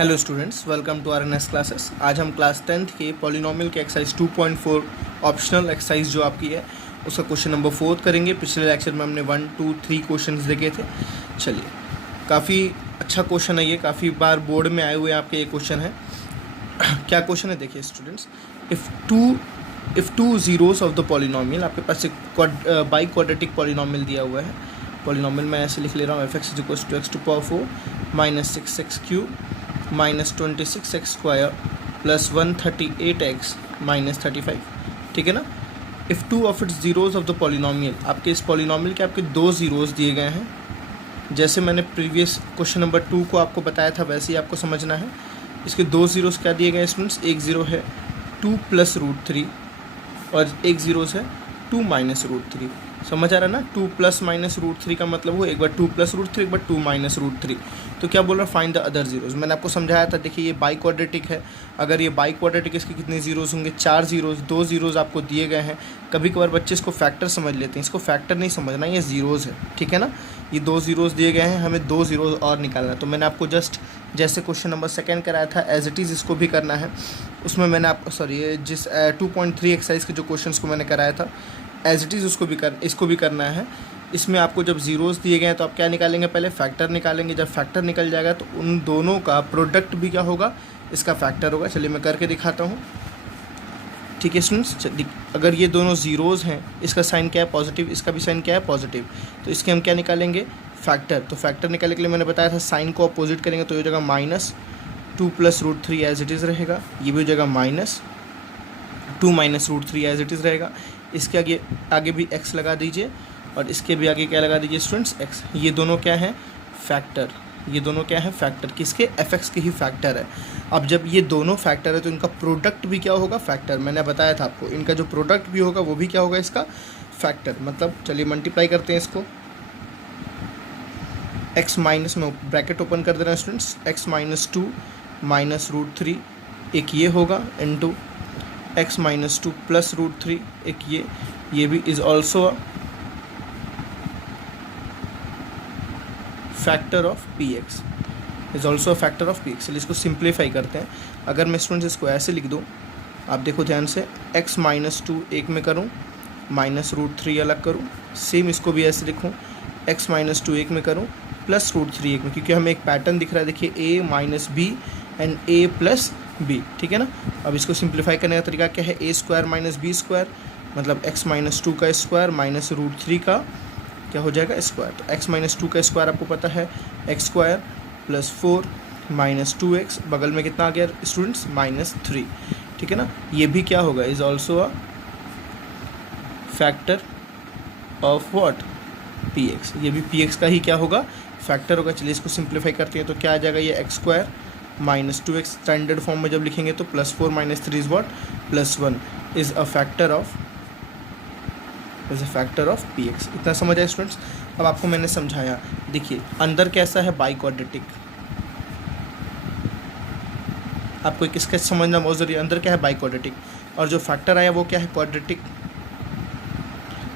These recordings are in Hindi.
Hello students, welcome to RNS classes. आज हम क्लास 10th के पॉलिनोमियल के एक्सरसाइज 2.4 ऑप्शनल एक्सरसाइज जो आपकी है उसका क्वेश्चन नंबर 4 करेंगे। पिछले लेक्चर में हमने 1, 2, 3 क्वेश्चंस देखे थे। चलिए, काफ़ी अच्छा क्वेश्चन है ये, काफ़ी बार बोर्ड में आए हुए आपके ये क्वेश्चन है। क्या क्वेश्चन है देखिए students, if two zeros of the polynomial, आपके पास एक बाई क्वाड्रेटिक पॉलिनोमियल दिया हुआ है। पॉलिनोमियल मैं ऐसे लिख ले रहा हूँ, f x equals to x to power 4 minus 6x cube minus 26x square plus 138x minus 35, ठीक है ना। If two of its zeros of the polynomial, आपके इस पॉलिनोमियल के आपके दो ज़ीरोज़ दिए गए हैं। जैसे मैंने प्रीवियस क्वेश्चन नंबर 2 को आपको बताया था वैसे ही आपको समझना है। इसके दो ज़ीरोज़ क्या दिए गए स्टूडेंट्स, एक ज़ीरो है 2 प्लस रूट 3 और एक ज़ीरोज़ है 2 माइनस रूट 3। समझ आ रहा है ना। 2 प्लस माइनस रूट 3 का मतलब वो एक बार 2 प्लस रूट 3, एक बार 2 माइनस रूट 3। तो क्या बोल रहा है, फाइंड द अदर जीरोज़। मैंने आपको समझाया था, देखिए ये बाई क्वाड्रेटिक है। अगर ये बाई क्वाड्रेटिक, इसके कितने जीरोज़ होंगे, 4 जीरोज़। दो जीरोज़ आपको दिए गए हैं। कभी कभार बच्चे इसको फैक्टर समझ लेते हैं, इसको फैक्टर नहीं समझना, ये जीरोज़ है, ठीक है ना। ये दो जीरोज़ दिए गए हैं, हमें दो जीरोज़ और निकालना है। तो मैंने आपको जस्ट जैसे क्वेश्चन नंबर 2 कराया था एज इट इज़ इसको भी करना है। उसमें मैंने आपको जिस 2.3 एक्सरसाइज के जो क्वेश्चन को मैंने कराया था एज इट इज़ इसको भी करना है। इसमें आपको जब ज़ीरोज़ दिए गए हैं तो आप क्या निकालेंगे, पहले फैक्टर निकालेंगे। जब फैक्टर निकल जाएगा तो उन दोनों का प्रोडक्ट भी क्या होगा, इसका फैक्टर होगा। चलिए मैं करके दिखाता हूँ, ठीक है स्टूडेंट्स। अगर ये दोनों ज़ीरोज़ हैं, इसका साइन क्या है, पॉजिटिव, इसका भी साइन क्या है, पॉजिटिव, तो इसके हम क्या निकालेंगे, फैक्टर। तो फैक्टर निकालने के लिए मैंने बताया था साइन को अपोजिट करेंगे तो ये जगह minus 2 plus root 3 as it is रहेगा। ये भी जगह minus 2 minus root 3 as it is रहेगा। इसके आगे भी x लगा दीजिए और इसके भी आगे क्या लगा दीजिए स्टूडेंट्स, x। ये दोनों क्या है, फैक्टर। ये दोनों क्या है, फैक्टर। किसके, fx के ही फैक्टर है। अब जब ये दोनों फैक्टर है तो इनका प्रोडक्ट भी क्या होगा, फैक्टर। मैंने बताया था आपको, इनका जो प्रोडक्ट भी होगा वो भी क्या होगा, इसका फैक्टर। मतलब चलिए मल्टीप्लाई करते हैं इसको। x माइनस में ब्रैकेट ओपन कर दे रहे हैं students, x minus 2 minus root 3, एक ये होगा into x minus 2 plus root 3, एक ये भी is also a factor of px, is also a factor of px। चलिए इसको सिंप्लीफाई करते हैं। अगर मैं स्टूडेंट्स इसको ऐसे लिख दूँ, आप देखो ध्यान से, x माइनस 2 एक में करूँ, माइनस रूट 3 अलग करूँ। सेम इसको भी ऐसे लिखूँ, x माइनस 2 एक में करूँ, प्लस रूट 3 एक में, क्योंकि हमें एक पैटर्न दिख रहा है। देखिए a minus b and a plus b, ठीक है ना। अब इसको सिंप्लीफाई करने का तरीका क्या है, a square minus b square, मतलब x माइनस 2 का स्क्वायर माइनस रूट 3 का क्या हो जाएगा, स्क्वायर। तो x माइनस 2 का स्क्वायर आपको पता है x square plus 4 minus 2x, बगल में कितना आ गया स्टूडेंट्स, माइनस 3, ठीक है ना। ये भी क्या होगा, is also a factor of what, px। ये भी px का ही क्या होगा, फैक्टर होगा। चलिए इसको सिंप्लीफाई करते हैं तो क्या आ जाएगा, ये x square minus 2x, standard form में जब लिखेंगे तो plus 4 minus 3 is what, plus 1, is a factor of px। इतना समझ आए स्टूडेंट्स। अब आपको मैंने समझाया, देखिए अंदर कैसा है, बाई क्वाड्रेटिक। आपको एक स्केच समझना बहुत ज़रूरी है। अंदर क्या है, बाई क्वाड्रेटिक, और जो फैक्टर आया वो क्या है, क्वाड्रेटिक।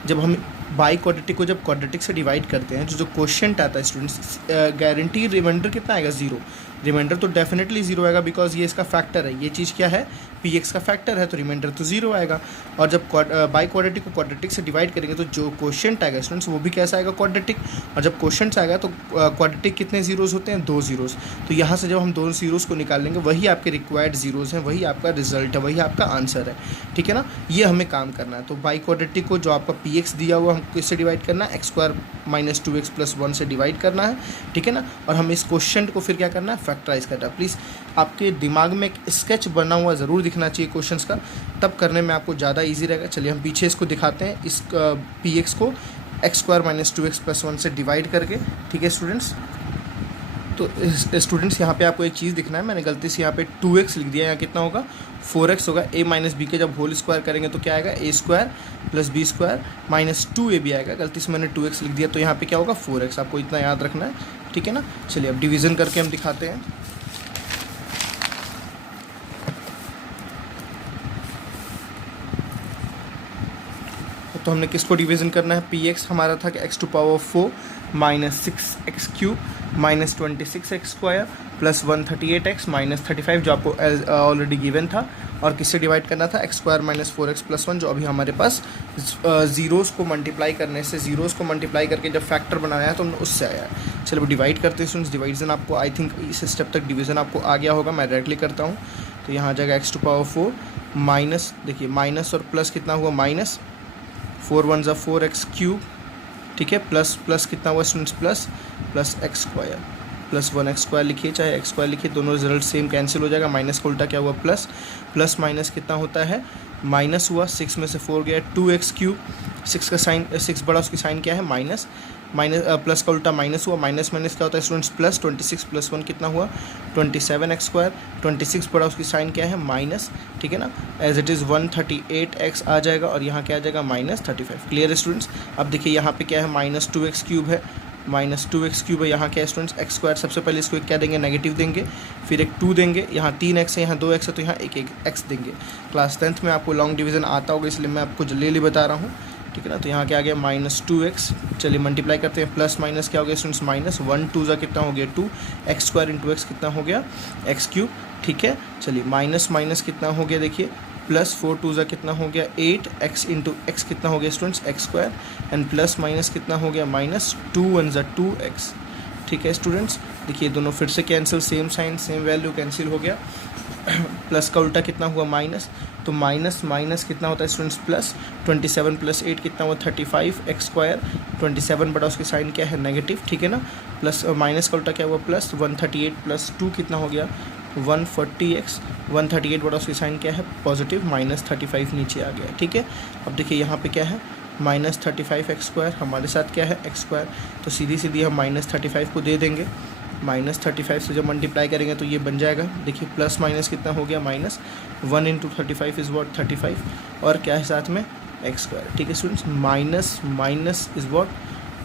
जब हम बाई क्वाड्रेटिक को जब क्वाड्रेटिक से डिवाइड करते हैं, जो क्वोशिएंट आता है स्टूडेंट्स, गारंटी रिमाइंडर कितना आएगा, 0। रिमाइंडर तो डेफिनेटली 0 आएगा, बिकॉज ये इसका फैक्टर है। ये चीज़ क्या है, px का फैक्टर है, तो रिमाइंडर तो 0 आएगा। और जब बाई क्वाड्रेटिक को क्वाड्रेटिक से डिवाइड करेंगे तो जो क्वोशिएंट आएगा स्टूडेंट्स वो भी कैसा आएगा, क्वाड्रेटिक। और जब क्वोशिएंट्स आएगा तो क्वाड्रेटिक कितने जीरोज़ होते हैं, 2 जीरोज़। तो यहाँ से जब हम दोनों जीरोज़ को निकाल लेंगे, वही आपके रिक्वायर्ड जीरोज़ हैं, वही आपका रिजल्ट है, वही आपका आंसर है, ठीक है ना। ये हमें काम करना है। तो बाई क्वाड्रेटिक को जो आपका px दिया हुआ हमको इससे डिवाइड करना है, x square minus 2x plus 1 से डिवाइड करना है, ठीक है ना। और हम इस क्वोशिएंट को फिर क्या करना है, फैक्टराइज करना है। प्लीज़ आपके दिमाग में एक स्केच बना हुआ ज़रूर दिखना चाहिए क्वेश्चंस का, तब करने में आपको ज़्यादा इजी रहेगा। चलिए हम पीछे इसको दिखाते हैं, इस px को x square minus 2x plus 1 से डिवाइड करके, ठीक है स्टूडेंट्स। तो स्टूडेंट्स यहाँ पे आपको एक चीज़ दिखना है, मैंने गलती से यहाँ पे 2x लिख दिया, यहाँ कितना होगा, 4x होगा। a माइनस बी के जब होल स्क्वायर करेंगे तो क्या आएगा, a square plus b square minus 2ab आएगा। गलती से मैंने 2x लिख दिया, तो यहाँ पे क्या होगा, 4x। आपको इतना याद रखना है, ठीक है ना। चलिए अब डिवीज़न करके हम दिखाते हैं। तो हमने किसको डिवीज़न करना है, px हमारा था कि x to power 4 minus 6x cube minus 26x square plus 138x minus 35 जो आपको ऑलरेडी गिवन था, और किससे डिवाइड करना था, x square minus 4x plus 1 जो अभी हमारे पास ज़ीरोज़ को मल्टीप्लाई करने से, ज़ीरोज़ को मल्टीप्लाई करके जब फैक्टर बनाया है तो हमने उससे आया है। चलो डिवाइड करते हैं स्टूडेंट्स। डिवीजन आपको आई थिंक इस स्टेप तक डिवीजन आपको आ गया होगा, मैं डायरेक्टली करता हूँ। तो यहाँ आ जाएगा एक्स टू पावर 4 माइनस, देखिए माइनस और प्लस कितना हुआ, माइनस 4 1 ज़ा 4x क्यूब, ठीक है, प्लस प्लस कितना हुआ students, plus x square plus 1x square लिखिए चाहे x स्क्वायर लिखिए, दोनों रिजल्ट सेम कैंसिल हो जाएगा। माइनस का उल्टा क्या हुआ, प्लस, प्लस माइनस कितना होता है, माइनस हुआ, 6 में से 4 गया 2x क्यूब, 6 का साइन 6 बड़ा उसकी साइन क्या है, माइनस, प्लस का उल्टा माइनस हुआ, माइनस माइनस क्या होता है स्टूडेंट्स, प्लस, 26 प्लस 1 कितना हुआ 27x स्क्वायर, 26 बड़ा उसकी साइन क्या है, माइनस, ठीक है ना, एज इट इज़ 138x आ जाएगा, और यहाँ क्या आ जाएगा, -35। क्लियर है स्टूडेंट्स। अब देखिए यहाँ पे क्या है, -2x क्यूब है, -2x क्यूब है, यहाँ क्या है स्टूडेंट्स, एक्स स्क्वायर, सबसे पहले इसको एक क्या देंगे, नेगेटिव देंगे, फिर एक 2 देंगे, यहाँ 3x है, यहाँ 2x है, तो यहाँ एक x देंगे। क्लास 10th में आपको लॉन्ग डिवीज़न आता होगा, इसलिए मैं आपको जल्दी बता रहा हूँ, ठीक है ना। तो यहाँ क्या आ गया, -2x, चलिए मल्टीप्लाई करते हैं, प्लस माइनस क्या हो गया स्टूडेंट्स, माइनस 1 2 ज़ा कितना हो गया 2, एक्स स्क्वायर इंटू एक्स कितना हो गया, एक्स क्यूब, ठीक है। चलिए माइनस माइनस कितना हो गया, देखिए प्लस 4 2 ज़ा कितना हो गया 8, एक्स इंटू एक्स कितना हो गया students, x square, and plus minus कितना हो गया, माइनस 2 1 ज़ा 2x, ठीक है स्टूडेंट्स। देखिए दोनों फिर से cancel, same sign same value cancel हो गया। प्लस का उल्टा कितना हुआ, माइनस, तो माइनस माइनस कितना होता है स्टूडेंट्स, प्लस, 27 प्लस 8 कितना हुआ 35 एक्स स्क्वायर, 27 बड़ा उसकी साइन क्या है, नेगेटिव, ठीक है ना, प्लस माइनस का उल्टा क्या हुआ, प्लस 138 प्लस 2 कितना हो गया 140x, 138 बड़ा उसकी साइन क्या है, पॉजिटिव, -35 नीचे आ गया, ठीक है। अब देखिए यहाँ पे क्या है, -35 एक्स स्क्वायर, हमारे साथ क्या है एक्स स्क्वायर, तो सीधी सीधी हम -35 को दे देंगे, -35 से जब मल्टीप्लाई करेंगे तो ये बन जाएगा, देखिए प्लस माइनस कितना हो गया, -1 इंटू 35 इज़ वॉट 35, और क्या है साथ में एक्स स्क्वायर, ठीक है students. Minus minus is what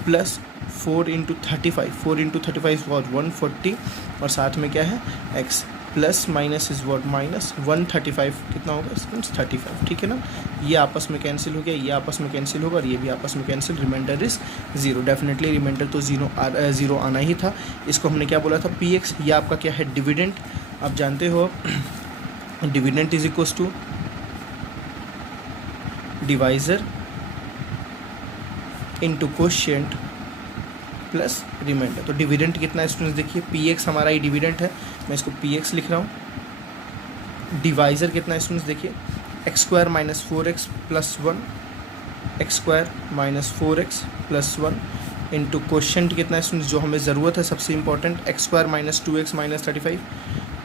plus 4 into 35, 4 into 35 is what 140, और साथ में क्या है x, plus minus is what -135 कितना होगा स्टूडेंट्स 35, ठीक है ना। ये आपस में कैंसिल हो गया, ये आपस में कैंसिल होगा, और ये भी आपस में cancel, remainder is 0। Definitely remainder तो 0 आना ही था। इसको हमने क्या बोला था, px, ये आपका क्या है, डिविडेंड, आप जानते हो dividend is equals to divisor into quotient plus remainder. तो डिविडेंट कितना है स्टूडेंट्स, देखिए px हमारा ही डिविडेंट है, मैं इसको px लिख रहा हूँ। डिवाइज़र कितना है स्टूडेंट्स, देखिए x square minus 4x plus 1, x square minus 4x plus 1 into quotient कितना है स्टूडेंट्स, जो हमें ज़रूरत है सबसे important, x square minus 2x minus 35,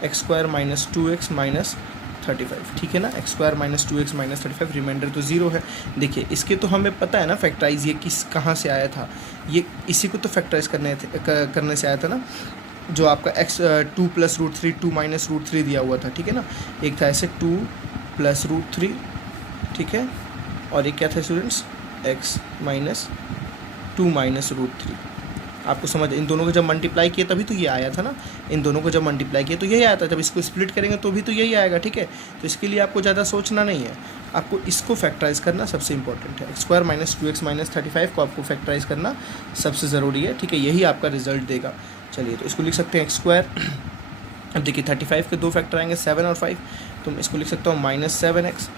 x square minus 2x minus 35, ठीक है ना, x square minus 2x minus 35, remainder तो 0 है। देखिए इसके तो हमें पता है ना फैक्टराइज ये कहाँ से आया था, ये इसी को तो फैक्टराइज करने से आया था ना, जो आपका x 2 प्लस √3 2 माइनस √3 दिया हुआ था, ठीक है ना। एक था ऐसे 2 प्लस √3, ठीक है, और एक क्या था स्टूडेंट्स, x माइनस 2 माइनस √3। आपको समझ, इन दोनों को जब मल्टीप्लाई किया तभी तो ये आया था ना, इन दोनों को जब मल्टीप्लाई किया तो यही आया था, जब इसको स्प्लिट करेंगे तो भी तो यही आएगा, ठीक है। तो इसके लिए आपको ज़्यादा सोचना नहीं है, आपको इसको फैक्टराइज करना सबसे इंपॉर्टेंट है। X square minus 2x minus 35 को आपको फैक्टराइज करना सबसे ज़रूरी है, ठीक है, यही आपका रिजल्ट देगा। चलिए तो इसको लिख सकते हैं एक्स स्क्वायर, अब देखिए 35 के 2 फैक्टर आएंगे 7 और 5, तो मैं इसको लिख सकता हूँ -7x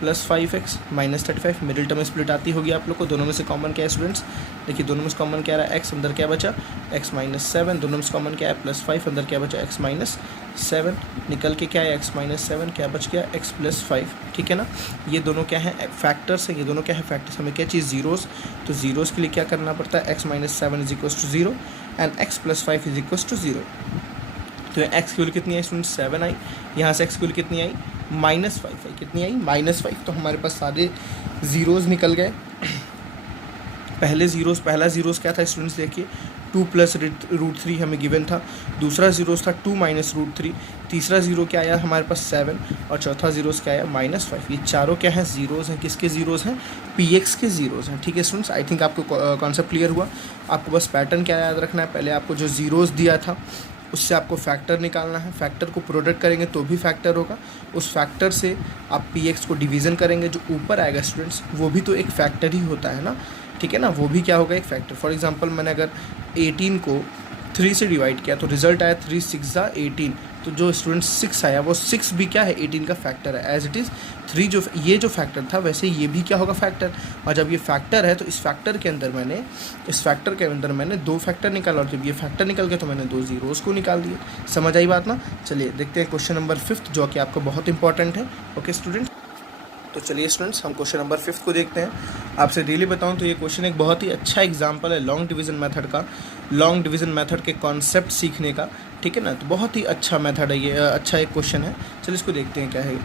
plus 5x minus 35, middle term split आती होगी आप लोग को, दोनों में से कॉमन क्या है स्टूडेंट्स, देखिए दोनों में से कॉमन क्या रहा है, x, अंदर क्या बचा x माइनस 7, दोनों में से कॉमन क्या है +5, अंदर क्या बचा x माइनस 7, निकल के क्या है x माइनस 7, क्या बच गया x प्लस 5, ठीक है ना। ये दोनों क्या है फैक्टर्स है, ये दोनों क्या है फैक्टर्स, हमें क्या चाहिए ज़ीरोज़, तो ज़ीरोज़ के लिए क्या करना पड़ता है, x minus 7 is equals to 0 and x plus 5 is equals to 0। तो x की वैल्यू कितनी आई स्टूडेंट्स 7 आई, यहाँ से x की वैल्यू कितनी आई -5 आई, कितनी आई -5, तो हमारे पास सारे ज़ीरोज़ निकल गए। पहला ज़ीरोज़ क्या था स्टूडेंट्स, देखिए 2 प्लस √3 हमें गिवन था, दूसरा ज़ीरोज़ था 2 माइनस √3, तीसरा ज़ीरो क्या आया हमारे पास 7, और चौथा ज़ीरोज़ क्या आया -5। ये चारों क्या हैं, ज़ीरोज़ हैं, किसके ज़ीरोज़ हैं, px के ज़ीरोज़ हैं, ठीक है स्टूडेंट्स। आई थिंक आपको कॉन्सेप्ट क्लियर हुआ। आपको बस पैटर्न क्या याद रखना है, पहले आपको जो ज़ीरोज़ दिया था उससे आपको फैक्टर निकालना है, फैक्टर को प्रोडक्ट करेंगे तो भी फैक्टर होगा, उस फैक्टर से आप px को डिवीज़न करेंगे, जो ऊपर आएगा स्टूडेंट्स वो भी तो एक फैक्टर ही होता है ना, ठीक है ना, वो भी क्या होगा एक फैक्टर। फॉर एग्जांपल मैंने अगर 18 को 3 से डिवाइड किया तो रिजल्ट आया 3 6 18। तो जो स्टूडेंट 6 आया वो 6 भी क्या है 18 का फैक्टर है। एज इट इज़ 3 जो ये जो फैक्टर था वैसे ये भी क्या होगा फैक्टर। और जब ये फैक्टर है तो इस फैक्टर के अंदर मैंने 2 फैक्टर निकाला और जब ये फैक्टर निकल गए तो मैंने 2 ज़ीरोज़ को निकाल दिए। समझ आई बात ना। चलिए देखते हैं क्वेश्चन नंबर 5 जो कि आपको बहुत इंपॉर्टेंट है। ओके स्टूडेंट, तो चलिए स्टूडेंट्स हम क्वेश्चन नंबर 5 को देखते हैं। आपसे रियली बताऊं तो ये क्वेश्चन एक बहुत ही अच्छा एग्जांपल है लॉन्ग डिवीज़न मेथड का, लॉन्ग डिवीज़न मेथड के कॉन्सेप्ट सीखने का। ठीक है ना, तो बहुत ही अच्छा मेथड है ये, अच्छा एक क्वेश्चन है। चलिए इसको देखते हैं क्या है।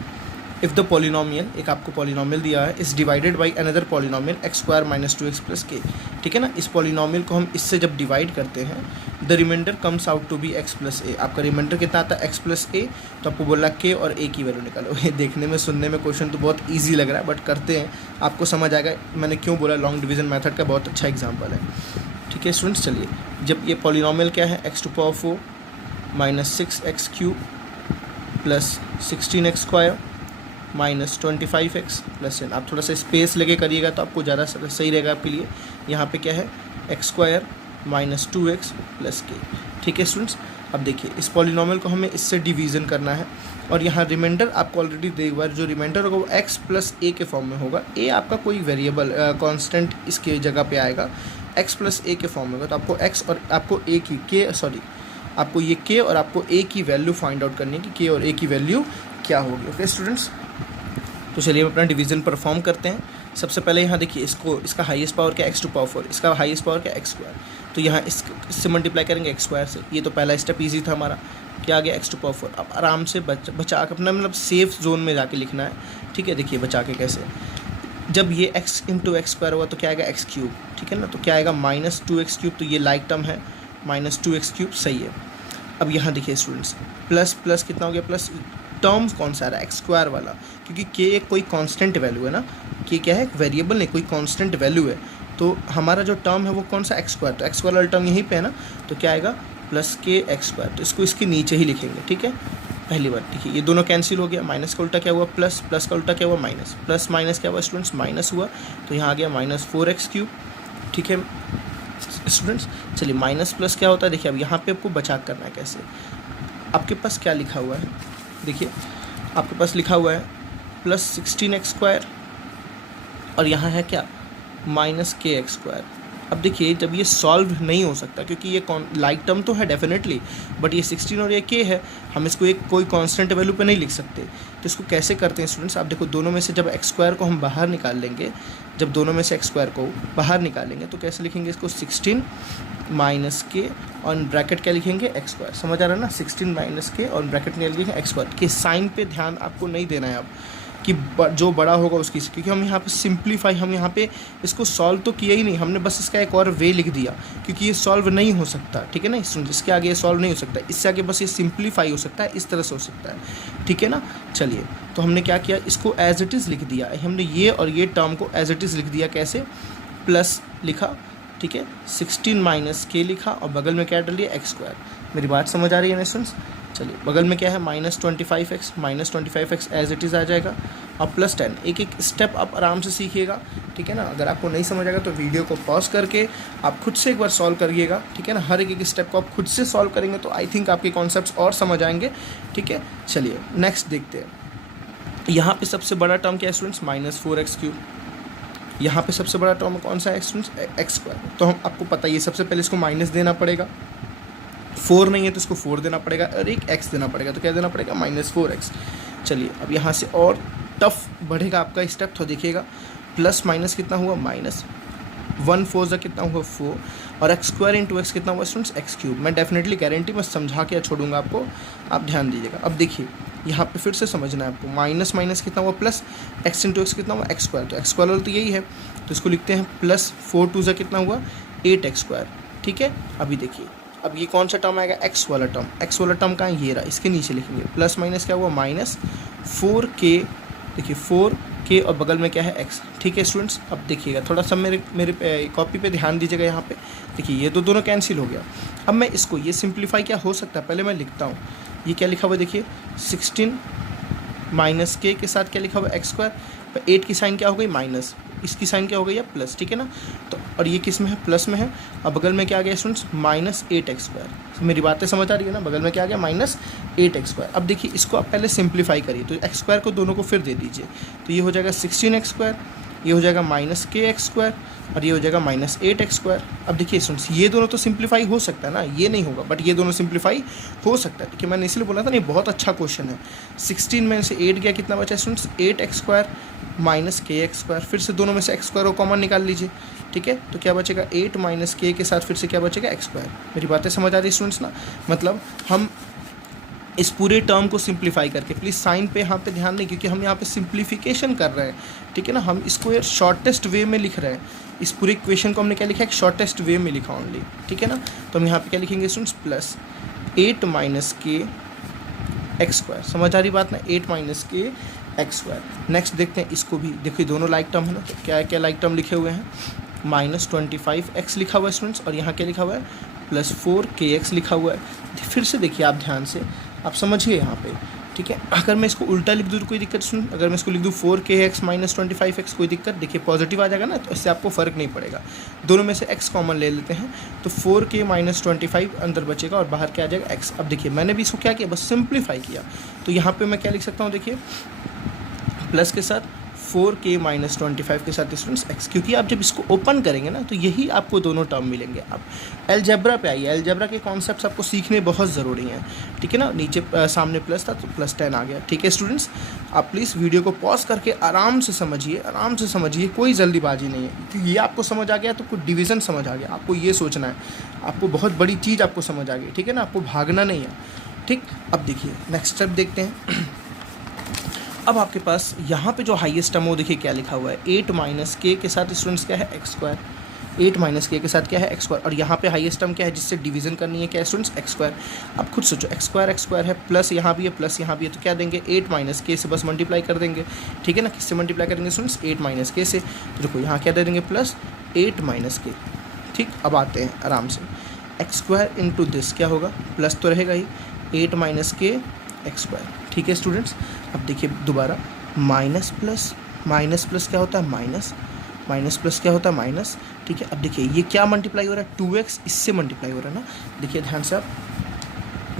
इफ़ द पॉलिनोमियल, एक आपको पॉलिनोमियल दिया है, is divided by another polynomial x square minus 2x plus के। ठीक है ना, इस पॉलिनोमियल को हम इससे जब डिवाइड करते हैं the remainder comes out to be x plus A. आपका रिमाइंडर कितना आता है x प्लस ए, तो आपको बोला k और a की वैल्यू निकालो। ये देखने में सुनने में क्वेश्चन तो बहुत ईजी लग रहा है बट करते हैं आपको समझ आएगा मैंने क्यों बोला। लॉन्ग डिवीज़न मेथड का बहुत अच्छा एग्जाम्पल है। ठीक है स्टूडेंट्स, चलिए जब ये पॉलिनोमियल क्या है x to power 4 minus 6x cube plus 16x square minus 25x plus 10। आप थोड़ा सा स्पेस लेके करिएगा तो आपको ज़्यादा सही रहेगा आपके लिए। यहाँ पे क्या है x square minus 2x plus के। ठीक है स्टूडेंट्स, अब देखिए इस पॉलिनोमियल को हमें इससे डिवीज़न करना है और यहाँ रिमाइंडर आपको ऑलरेडी दे हुआ है। जो रिमाइंडर होगा वो x प्लस ए के फॉर्म में होगा। ए आपका कोई वेरिएबल कांस्टेंट इसके जगह पे आएगा, x प्लस ए के फॉर्म में होगा। तो आपको x और आपको a की आपको ये k और आपको a की वैल्यू फाइंड आउट करनी है कि k और a की वैल्यू क्या होगी। ओके स्टूडेंट्स, तो चलिए हम अपना डिवीज़न परफॉर्म करते हैं। सबसे पहले यहाँ देखिए इसका हाईएस्ट पावर क्या एक्स टू पावर 4, इसका हाईएस्ट पावर क्या एक्स स्क्वायर। तो यहाँ इससे मल्टीप्लाई करेंगे एक्स स्क्वायर से। ये तो पहला स्टेप इजी था हमारा, क्या आ गया एक्स टू पावर 4। अब आराम से बचा के अपना मतलब सेफ जोन में जाके लिखना है। ठीक है, देखिए बचा के कैसे, जब ये x इंटू एक्स स्क्वायर हुआ तो क्या आएगा एक्स क्यूब। ठीक है ना, तो क्या आएगा माइनस 2x क्यूब। तो ये लाइक टर्म है, माइनस 2x क्यूब सही है। अब यहाँ देखिए स्टूडेंट्स प्लस प्लस कितना हो गया, प्लस टर्म्स कौन सा आ रहा है एक्स स्क्वायर वाला, क्योंकि k कोई कांस्टेंट वैल्यू है ना, k क्या है वेरिएबल नहीं कोई कांस्टेंट वैल्यू है। तो हमारा जो टर्म है वो कौन सा एक्स स्क्वायर, तो एक्स स्क्वायर वाला टर्म यहीं पे है ना, तो क्या आएगा प्लस के एक्स स्क्वायर। तो इसको इसके नीचे ही लिखेंगे। ठीक है, पहली बात देखिए ये दोनों कैंसिल हो गया, माइनस का उल्टा क्या हुआ प्लस, प्लस का उल्टा क्या हुआ माइनस, प्लस माइनस क्या हुआ स्टूडेंट्स माइनस हुआ। तो यहाँ आ गया माइनस 4x क्यूब। ठीक है स्टूडेंट्स, चलिए माइनस प्लस क्या होता है देखिए। अब यहाँ पे आपको बचा करना है कैसे। आपके पास क्या लिखा हुआ है, देखिए आपके पास लिखा हुआ है प्लस 16x स्क्वायर और यहाँ है क्या माइनस के एक्स स्क्वायर। अब देखिए जब ये सॉल्व नहीं हो सकता क्योंकि ये लाइक टर्म तो है डेफिनेटली, बट ये 16 और ये k है, हम इसको एक कोई कांस्टेंट वैल्यू पे नहीं लिख सकते। तो इसको कैसे करते हैं स्टूडेंट्स, आप देखो दोनों में से जब एक्स स्क्वायर को हम बाहर निकाल लेंगे, जब दोनों में से एक्स स्क्वायर को बाहर निकालेंगे तो कैसे लिखेंगे इसको 16 माइनस के और ब्रैकेट क्या लिखेंगे एक्स स्क्वायर। समझ आ रहा है ना, 16 माइनस के और ब्रैकेट में लिखेंगे एक्स स्क्वायर। के साइन पे ध्यान आपको नहीं देना है अब कि जो बड़ा होगा उसकी, क्योंकि हम यहाँ पे सिंप्लीफाई, हम यहाँ पे इसको सॉल्व तो किया ही नहीं, हमने बस इसका एक और वे लिख दिया क्योंकि ये सॉल्व नहीं हो सकता। ठीक है ना, इसके आगे ये सॉल्व नहीं हो सकता, इससे आगे बस ये सिंप्लीफाई हो सकता है, इस तरह से हो सकता है। ठीक है ना, चलिए तो हमने क्या किया, इसको एज इट इज़ लिख दिया, हमने ये और ये टर्म को एज इट इज़ लिख दिया। कैसे, प्लस लिखा, ठीक है 16 माइनस के लिखा और बगल में क्या डाल दिया एक्स स्क्वायर। मेरी बात समझ आ रही है ना स्टूडेंट्स। चलिए बगल में क्या है minus 25x, minus 25x it it इज़ आ जाएगा और प्लस 10। एक एक स्टेप आप आराम से सीखिएगा। ठीक है ना, अगर आपको नहीं समझ आएगा तो वीडियो को पॉज करके आप खुद से एक बार सॉल्व करिएगा। ठीक है ना, हर एक स्टेप को आप खुद से सॉल्व करेंगे तो आई थिंक आपके कॉन्सेप्ट्स और समझ आएंगे। ठीक है, चलिए नेक्स्ट देखते हैं। यहाँ पे सबसे बड़ा टर्म क्या है स्टूडेंट्स, माइनस 4x क्यूब। यहाँ पे सबसे बड़ा टर्म कौन सा है स्टूडेंट्स, एक्स स्क्वायर। तो हम आपको पता है सबसे पहले इसको माइनस देना पड़ेगा, 4 नहीं है तो इसको 4 देना पड़ेगा और एक x देना पड़ेगा, तो क्या देना पड़ेगा माइनस 4x। चलिए अब यहाँ से और टफ बढ़ेगा आपका स्टेप, तो देखिएगा प्लस माइनस कितना हुआ माइनस 1 4 कितना हुआ 4 और एक्स स्क्वायर इंटू एक्स कितना हुआ स्टूडेंट्स एक्स क्यूब। मैं डेफिनेटली गारंटी मैं समझा के छोड़ूंगा आपको, आप ध्यान दीजिएगा। अब देखिए यहाँ पे फिर से समझना है आपको, माइनस माइनस कितना हुआ प्लस, एक्स इंटू एक्स कितना हुआ एक्स स्क्वायर। तो एक्स स्क्वायर तो यही है, तो इसको लिखते हैं प्लस 4 2 कितना हुआ 8x स्क्वायर। ठीक है, अभी देखिए अब ये कौन सा टर्म आएगा, एक्स वाला टर्म। एक्स वाला टर्म कहाँ है, ये रहा, इसके नीचे लिखेंगे प्लस माइनस क्या हुआ माइनस 4k। देखिए 4k और बगल में क्या है x। ठीक है स्टूडेंट्स, अब देखिएगा थोड़ा सा मेरे कॉपी पे ध्यान दीजिएगा। यहाँ पे देखिए ये तो दोनों कैंसिल हो गया। अब मैं इसको ये सिंप्लीफाई क्या हो सकता है पहले मैं लिखता हूँ। ये क्या लिखा हुआ है देखिए 16 माइनस k के साथ क्या लिखा हुआ है एक्स स्क्वायर, 8 की साइन क्या हो गई माइनस, इसकी साइन क्या हो गई है प्लस, ठीक है ना। तो और ये किस में है, प्लस में है। अब बगल में क्या आ गया स्टूडेंट्स, -8x²। मेरी बातें समझ आ रही है ना, बगल में क्या आ गया -8x²। अब देखिए इसको आप पहले सिंप्लीफाई करिए, तो x² को दोनों को फिर दे दीजिए, तो ये हो जाएगा 16x², ये हो जाएगा -kx² और ये हो जाएगा -8x²। अब देखिए स्टूडेंट्स ये दोनों तो सिंप्लीफाई हो सकता है ना, ये नहीं होगा, बट ये दोनों सिंप्लीफाई हो सकता है। देखिए मैंने इसलिए बोला था ना, ये बहुत अच्छा क्वेश्चन है। 16 में से 8 गया, कितना बचा स्टूडेंट्स, 8x² -kx²। फिर से दोनों में से x² को कॉमन निकाल लीजिए, ठीक है। तो क्या बचेगा 8 - k के साथ फिर से क्या बचेगा x²। मेरी बातें समझ आ रही है स्टूडेंट्स ना। मतलब हम इस पूरे टर्म को सिंप्लीफाई करके, प्लीज़ साइन पे यहाँ पे ध्यान नहीं, क्योंकि हम यहाँ पे सिंप्लीफिकेशन कर रहे हैं, ठीक है ना। हम इसको यार शॉर्टेस्ट वे में लिख रहे हैं। इस पूरे इक्वेशन को हमने क्या लिखा है, एक शॉर्टेस्ट वे में लिखा ओनली, ठीक है ना। तो हम यहाँ पे क्या लिखेंगे स्टूडेंट्स, प्लस 8 - k x²। समझ आ रही बात ना, 8 - k x²। नेक्स्ट देखते हैं इसको भी, देखिए दोनों लाइक टर्म है ना, तो क्या क्या लाइक टर्म लिखे हुए हैं, -25x लिखा हुआ है स्टूडेंट्स, और यहाँ क्या लिखा हुआ है, +4kx लिखा हुआ है। फिर से देखिए आप ध्यान से, आप समझिए यहाँ पे, ठीक है। अगर मैं इसको उल्टा लिख दूँ तो कोई दिक्कत सुन, अगर मैं इसको लिख दूँ 4kx -25x, कोई दिक्कत, देखिए पॉजिटिव आ जाएगा ना, तो इससे आपको फ़र्क नहीं पड़ेगा। दोनों में से x कॉमन ले लेते हैं, तो 4k -25 अंदर बचेगा और बाहर क्या आ जाएगा x। अब देखिए मैंने भी इसको क्या किया, बस सिंप्लीफाई किया। तो यहाँ पर मैं क्या लिख सकता हूँ, देखिए प्लस के साथ 4k -25 के साथ स्टूडेंट्स x, क्योंकि आप जब इसको ओपन करेंगे ना, तो यही आपको दोनों टर्म मिलेंगे। आप अलजेब्रा पे आइए, अलजेब्रा के कॉन्सेप्ट्स आपको सीखने बहुत ज़रूरी हैं, ठीक है ना। नीचे सामने प्लस था तो +10 आ गया, ठीक है स्टूडेंट्स। आप प्लीज़ वीडियो को पॉज करके आराम से समझिए, आराम से समझिए, कोई जल्दीबाजी नहीं है। तो ये आपको समझ आ गया तो कुछ डिवीज़न समझ आ गया, आपको ये सोचना है, आपको बहुत बड़ी चीज़ आपको समझ आ गई, ठीक है ना, आपको भागना नहीं है, ठीक। अब देखिए नेक्स्ट स्टेप देखते हैं। अब आपके पास यहाँ पे जो हाईएस्ट टर्म वो देखिए क्या लिखा हुआ है, 8 - k के साथ स्टूडेंट्स क्या है x²। 8 - k के साथ क्या है x², और यहाँ पे हाईएस्ट टर्म क्या है जिससे डिवीजन करनी है, क्या है स्टूडेंट्स, x²। अब खुद सोचो, x² है, प्लस यहाँ भी है, प्लस यहाँ भी है, तो क्या देंगे, 8 - k से बस मल्टीप्लाई कर देंगे, ठीक है ना। किससे मल्टीप्लाई करेंगे स्टूडेंट्स, 8 - k से। तो देखो यहाँ क्या दे देंगे, +8 - k, ठीक। अब आते हैं आराम से, x² इंटू दिस क्या होगा, प्लस तो रहेगा ही, 8 - k x², ठीक है स्टूडेंट्स। अब देखिए दोबारा, माइनस प्लस क्या होता है, माइनस प्लस क्या होता है, माइनस, ठीक है। अब देखिए ये क्या मल्टीप्लाई हो रहा है, 2x इससे मल्टीप्लाई हो रहा है ना, देखिए ध्यान से आप,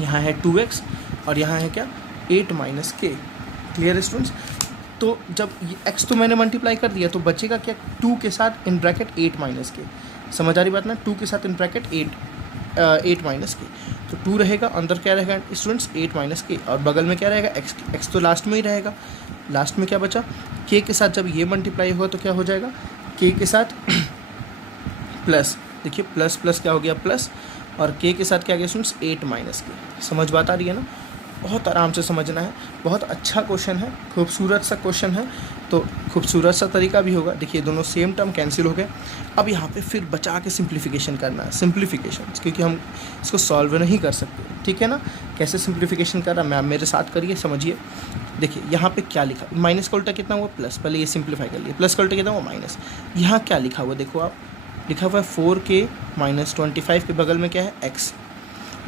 यहाँ है 2x और यहाँ है क्या, 8 - k, क्लियर स्टूडेंट्स। तो जब ये x तो मैंने मल्टीप्लाई कर दिया, तो बचेगा क्या, 2 के साथ इन ब्रैकेट 8 - k। समझ आ रही बात ना, 2 के साथ इन ब्रैकेट 8 - k, तो 2 रहेगा, अंदर क्या रहेगा स्टूडेंट्स, 8 - k, और बगल में क्या रहेगा, x तो लास्ट में ही रहेगा। लास्ट में क्या बचा, k के साथ जब ये मल्टीप्लाई होगा तो क्या हो जाएगा, k के साथ प्लस, देखिए प्लस प्लस क्या हो गया, प्लस, और k के साथ क्या आ गया स्टूडेंट्स, 8 - k। समझ बात आ रही है ना, बहुत आराम से समझना है, बहुत अच्छा क्वेश्चन है, खूबसूरत सा क्वेश्चन है, तो खूबसूरत सा तरीका भी होगा। देखिए दोनों सेम टर्म कैंसिल हो गए। अब यहाँ पे फिर बचा के सिंप्लीफिकेशन करना है, सिंप्लीफिकेशन, क्योंकि हम इसको सॉल्व नहीं कर सकते, ठीक है ना। कैसे सिंप्लीफिकेशन कर रहा है, मैं मेरे साथ करिए, समझिए। देखिए यहाँ पे क्या लिखा, माइनस का उल्टा कितना हुआ, प्लस, पहले ये सिंप्लीफाई कर लिए, प्लस का उल्टा कितना हुआ, माइनस। यहाँ क्या लिखा हुआ देखो आप, लिखा हुआ है 4k -25 के बगल में क्या है, x,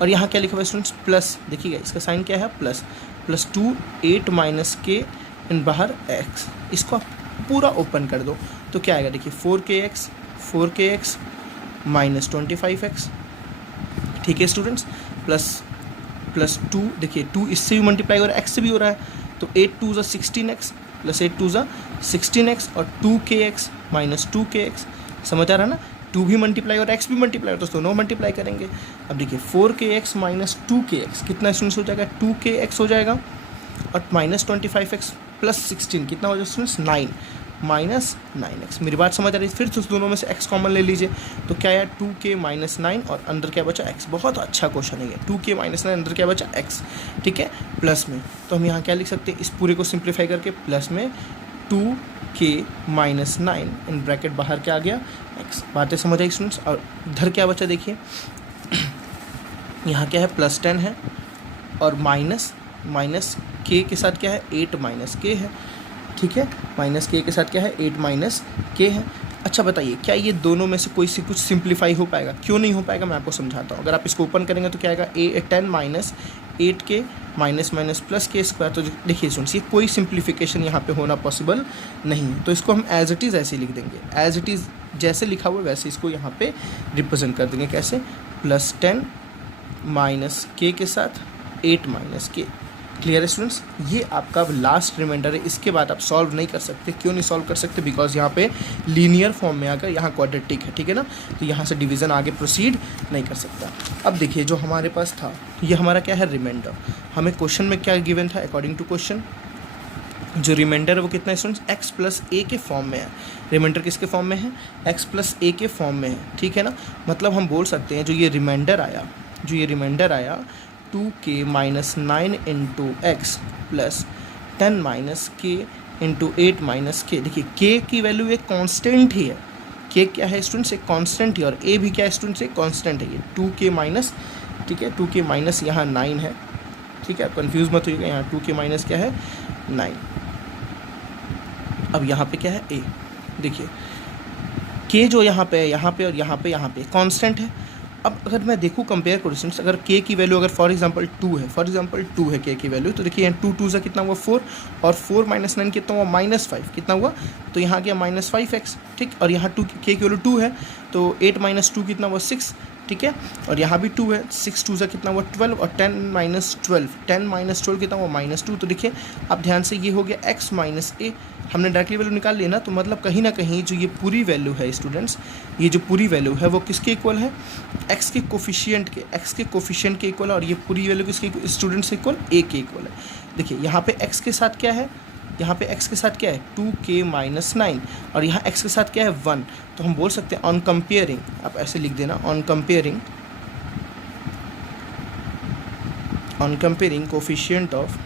और यहाँ क्या लिखा हुआ है स्टूडेंट्स, प्लस, देखिएगा इसका साइन क्या है, +2 8 - k इन बाहर x। इसको आप पूरा ओपन कर दो तो क्या आएगा, देखिए 4kx -25x, ठीक है स्टूडेंट्स, प्लस 2, देखिए 2 इससे भी मल्टीप्लाई हो रहा है, x से भी हो रहा है, तो 8 2 = 16x + 8 2 = 16x, और 2kx -2kx, समझ आ रहा है ना, 2 भी मल्टीप्लाई और x भी मल्टीप्लाई हो तो दोनों मल्टीप्लाई करेंगे। अब देखिए 4kx -2kx कितना स्टूडेंट्स हो जाएगा, 2kx हो जाएगा, और -25x + 16 कितना हो जाएगा स्टूडेंट्स, 9 -9x। मेरी बात समझ आ रही है, फिर तो दोनों में से x कॉमन ले लीजिए, तो क्या है 2k -9 और अंदर क्या बचा, x। बहुत अच्छा क्वेश्चन है ये, 2k -9 अंदर क्या बचा, x, ठीक है, प्लस में। तो हम यहाँ क्या लिख सकते हैं, इस पूरे को सिंप्लीफाई करके, प्लस में 2k -9 इन ब्रैकेट बाहर क्या आ गया, x। बातें समझ आई स्टूडेंट्स। और इधर क्या बचा, देखिए यहाँ क्या है, +10 है, और माइनस k के साथ क्या है, 8 - k है, ठीक है, -k के साथ क्या है, 8 - k है। अच्छा बताइए, क्या ये दोनों में से कोई सी कुछ सिंप्लीफाई हो पाएगा, क्यों नहीं हो पाएगा, मैं आपको समझाता हूँ। अगर आप इसको ओपन करेंगे तो क्या आएगा, 10 - 8 के माइनस माइनस प्लस के स्क्वायर। तो देखिए स्टूडेंट्स, ये कोई सिंप्लीफिकेशन यहाँ पे होना पॉसिबल नहीं, तो इसको हम एज इट इज़ ऐसे लिख देंगे, एज इट इज़ जैसे लिखा हुआ वैसे इसको यहाँ पे रिप्रेजेंट कर देंगे। कैसे? प्लस 10 माइनस के साथ 8 माइनस के। क्लियर है स्टूडेंट्स? ये आपका लास्ट रिमाइंडर है, इसके बाद आप सॉल्व नहीं कर सकते। क्यों नहीं सॉल्व कर सकते? बिकॉज यहाँ पे लीनियर फॉर्म में आकर यहाँ क्वाड्रेटिक है, ठीक है ना, तो यहाँ से डिवीज़न आगे प्रोसीड नहीं कर सकता। अब देखिए जो हमारे पास था ये हमारा क्या है? रिमाइंडर। हमें क्वेश्चन में क्या गिवन था? अकॉर्डिंग टू क्वेश्चन जो रिमाइंडर है वो कितना है स्टूडेंट्स? एक्स प्लस ए के फॉर्म में है। रिमाइंडर किसके फॉर्म में है? एक्स प्लस ए के फॉर्म में है, ठीक है ना। मतलब हम बोल सकते हैं जो ये रिमाइंडर आया 2k minus 9 into x plus 10 minus के इंटू 8 माइनस के। देखिए k की वैल्यू एक कांस्टेंट ही है, k क्या है स्टूडेंट्स? एक कांस्टेंट ही, और a भी क्या है स्टूडेंट्स? एक कांस्टेंट है। ये 2k माइनस, ठीक है, 2k माइनस यहाँ 9 है, ठीक है, आप कन्फ्यूज़ मत होइएगा। यहाँ 2k माइनस क्या है? 9। अब यहाँ पे क्या है? a। देखिए k जो यहाँ पे और यहाँ पे कांस्टेंट है। अब अगर मैं देखूँ कंपेयर करूँ स्टूडेंट्स, अगर k की वैल्यू अगर फॉर एग्जांपल 2 है k की वैल्यू, तो देखिए यहाँ 2 से कितना हुआ? 4, और 4 माइनस 9 कितना हुआ? -5। कितना हुआ? तो यहाँ गया -5x, ठीक, और यहाँ 2 k की वैल्यू 2 है, तो 8 माइनस 2 कितना हुआ? 6, ठीक है, और यहाँ भी 2 है, 6 2 से कितना हुआ? 12, और 10 माइनस 12 कितना हुआ? -2। तो देखिए अब ध्यान से, ये हो गया x माइनस ए, हमने डायरेक्टली वैल्यू निकाल लिया ना, तो मतलब कहीं ना कहीं जो ये पूरी वैल्यू है स्टूडेंट्स, ये जो पूरी वैल्यू है वो किसके इक्वल है? x के कोफिशिएंट के इक्वल है, और ये पूरी वैल्यू किसके स्टूडेंट्स से इक्वल? a के इक्वल है। देखिए यहाँ पे x के साथ क्या है? यहाँ पे x के साथ क्या है? 2k माइनस 9, और यहाँ x के साथ क्या है? 1। तो हम बोल सकते हैं ऑन कंपेयरिंग, आप ऐसे लिख देना, on comparing coefficient of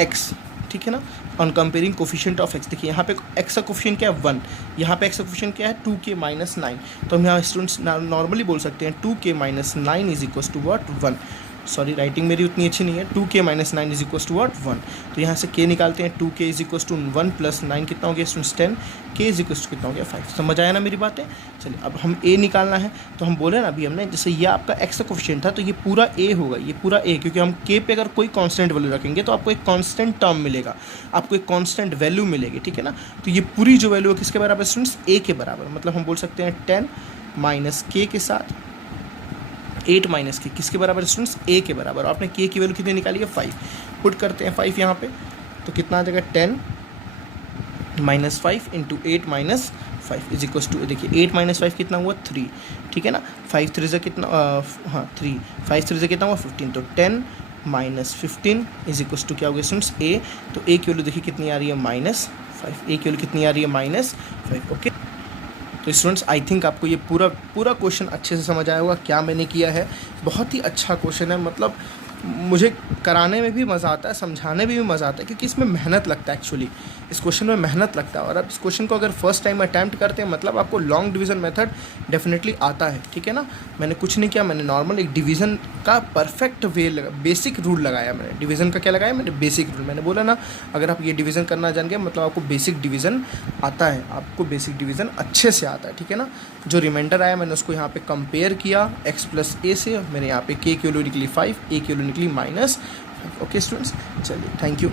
x, ठीक है ना, on comparing coefficient of x। देखिए यहाँ पे x का कोफिशिएंट क्या है? 1, यहाँ पे x का कोफिशिएंट क्या है? 2k minus 9। तो हम यहाँ स्टूडेंट्स नॉर्मली बोल सकते हैं 2k minus 9 is equal to what? 1। Sorry writing मेरी उतनी अच्छी नहीं है। 2k minus 9 is equal to what? 1। तो यहाँ से k निकालते हैं, 2k is equal to 1 plus 9 कितना हो गया students? 10, k is equal to कितना हो गया? 5। समझ आया ना मेरी बातें? चलिए अब हम a निकालना है, तो हम बोले ना अभी हमने, जैसे ये आपका x का कोफिशिएंट था, तो ये पूरा a होगा, ये पूरा a, क्योंकि हम k पे अगर कोई कांस्टेंट वैल्यू रखेंगे तो आपको एक कांस्टेंट टर्म मिलेगा, आपको एक कांस्टेंट वैल्यू मिलेगी, ठीक है ना। तो ये पूरी जो वैल्यू है किसके बराबर स्टूडेंट्स? a के बराबर। मतलब हम बोल सकते हैं 10 माइनस k के साथ 8 माइनस के किसके बराबर स्टूडेंट्स? a के बराबर। और आपने k की वैल्यू कितनी निकाली है? 5। पुट करते हैं 5 यहाँ पे, तो कितना आ जाएगा? 10 minus 5 into 8 minus 5 is equal to, देखिए 8 माइनस 5 कितना हुआ? 3, ठीक है ना। 5 3 से कितना? 3, 5 3 से कितना हुआ? 15। तो 10 माइनस 15 इज इक्वल टू क्या हो गया स्टूडेंट्स? a। तो a की वैल्यू देखिए कितनी आ रही है? -5। a की वैल्यू कितनी आ रही है? -5। ओके, तो स्टूडेंट्स आई थिंक आपको ये पूरा क्वेश्चन अच्छे से समझ आया होगा क्या मैंने किया है। बहुत ही अच्छा क्वेश्चन है, मतलब मुझे कराने में भी मज़ा आता है, समझाने में भी मज़ा आता है, क्योंकि इसमें मेहनत लगता है। एक्चुअली इस क्वेश्चन में मेहनत लगता है, और आप इस क्वेश्चन को अगर फर्स्ट टाइम अटैम्प्ट करते हैं मतलब आपको लॉन्ग डिवीज़न मेथड डेफिनेटली आता है, ठीक है ना। मैंने कुछ नहीं किया, मैंने नॉर्मल एक डिवीज़न का परफेक्ट बेसिक रूल लगाया। मैंने डिवीज़न का क्या लगाया? मैंने बेसिक रूल। मैंने बोला ना अगर आप ये डिवीज़न करना जान गए मतलब आपको बेसिक डिवीज़न आता है, आपको बेसिक डिवीज़न अच्छे से आता है, ठीक है ना। जो रिमाइंडर आया मैंने उसको यहाँ पे कंपेयर किया x प्लस a से, मेरे यहाँ पे k की वैल्यू निकली 5, a की वैल्यू निकली -5। ओके स्टूडेंट्स, चलिए थैंक यू।